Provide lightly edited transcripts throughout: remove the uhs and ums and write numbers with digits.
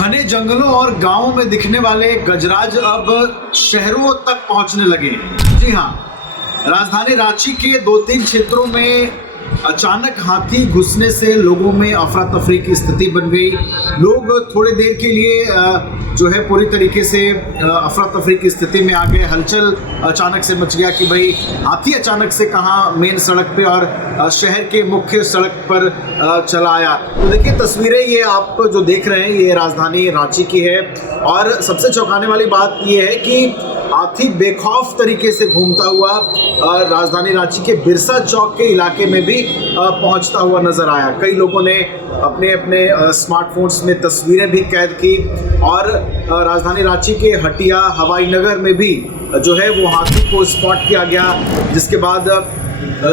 घने जंगलों और गांवों में दिखने वाले गजराज अब शहरों तक पहुंचने लगे हैं। जी हाँ, राजधानी रांची के 2-3 क्षेत्रों में अचानक हाथी घुसने से लोगों में अफरा तफरी की स्थिति बन गई। लोग थोड़ी देर के लिए जो है पूरी तरीके से अफरा तफरी की स्थिति में आ गए। हलचल अचानक से मच गया कि भाई हाथी अचानक से कहाँ मेन सड़क पे और शहर के मुख्य सड़क पर चला आया। तो देखिए तस्वीरें ये आप जो देख रहे हैं ये राजधानी रांची की है और सबसे चौंकाने वाली बात ये है कि हाथी बेखौफ तरीके से घूमता हुआ राजधानी रांची के बिरसा चौक के इलाके में भी पहुंचता हुआ नजर आया। कई लोगों ने अपने अपने स्मार्टफोन्स में तस्वीरें भी कैद की और राजधानी रांची के हटिया हवाई नगर में भी जो है वो हाथी को स्पॉट किया गया, जिसके बाद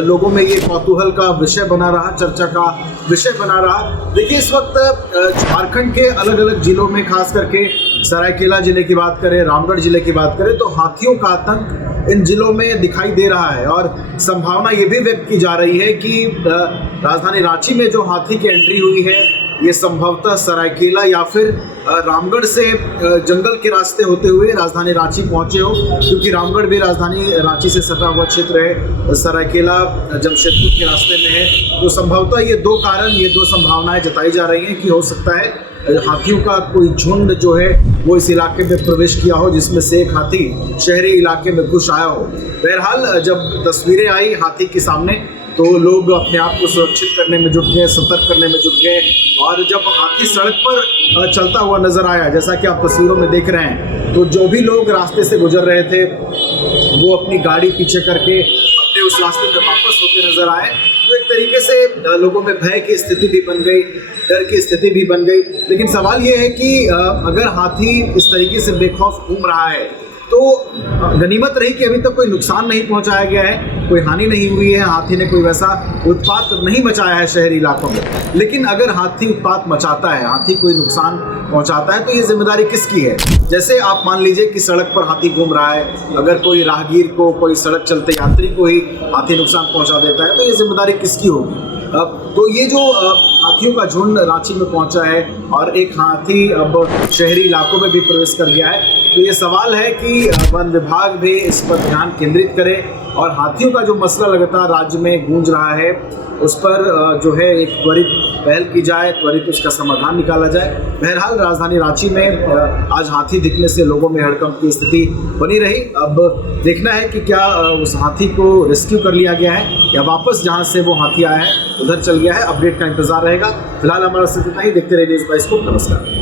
लोगों में ये कौतूहल का विषय बना रहा, चर्चा का विषय बना रहा। देखिए इस वक्त झारखंड के अलग अलग जिलों में खास करके सरायकेला जिले की बात करें, रामगढ़ जिले की बात करें तो हाथियों का आतंक इन जिलों में दिखाई दे रहा है और संभावना ये भी व्यक्त की जा रही है कि राजधानी रांची में जो हाथी की एंट्री हुई है ये संभवतः सरायकेला या फिर रामगढ़ से जंगल के रास्ते होते हुए राजधानी रांची पहुंचे हो, क्योंकि रामगढ़ भी राजधानी रांची से सटा हुआ क्षेत्र है, सरायकेला जमशेदपुर के रास्ते में है। तो संभवतः ये दो संभावनाएं जताई जा रही हैं कि हो सकता है हाथियों का कोई झुंड जो है वो इस इलाके में प्रवेश किया हो, जिसमें से एक हाथी शहरी इलाके में घुस आया हो। बहरहाल जब तस्वीरें आई हाथी के सामने तो लोग अपने आप को सुरक्षित करने में जुट गए, सतर्क करने में जुट गए और जब हाथी सड़क पर चलता हुआ नजर आया, जैसा कि आप तस्वीरों में देख रहे हैं, तो जो भी लोग रास्ते से गुजर रहे थे वो अपनी गाड़ी पीछे करके अपने उस रास्ते में वापस होते नजर आए। तो एक तरीके से लोगों में भय की स्थिति भी बन गई, डर की स्थिति भी बन गई। लेकिन सवाल ये है कि अगर हाथी इस तरीके से बेखौफ घूम रहा है तो गनीमत रही कि अभी तक कोई नुकसान नहीं पहुंचाया गया है, कोई हानि नहीं हुई है, हाथी ने कोई वैसा उत्पात नहीं मचाया है शहरी इलाकों में। लेकिन अगर हाथी उत्पात मचाता है, हाथी कोई नुकसान पहुंचाता है तो ये जिम्मेदारी किसकी है? जैसे आप मान लीजिए कि सड़क पर हाथी घूम रहा है, अगर कोई राहगीर को, कोई सड़क चलते यात्री को ही हाथी नुकसान पहुंचा देता है तो ये जिम्मेदारी किसकी होगी? तो ये जो हाथियों का झुंड रांची में पहुंचा है और एक हाथी अब शहरी इलाकों में भी प्रवेश कर गया है, तो ये सवाल है कि वन विभाग भी इस पर ध्यान केंद्रित करे और हाथियों का जो मसला लगातार राज्य में गूंज रहा है उस पर जो है एक त्वरित पहल की जाए, त्वरित उसका समाधान निकाला जाए। बहरहाल राजधानी रांची में आज हाथी दिखने से लोगों में हड़कंप की स्थिति बनी रही। अब देखना है कि क्या उस हाथी को रेस्क्यू कर लिया गया है या वापस जहां से वो हाथी आया है उधर चल गया है। अपडेट का इंतजार रहेगा। फिलहाल हमारा सिर्फ इतना ही। देखते रहिए न्यूज़ बाइस्कोप। नमस्कार।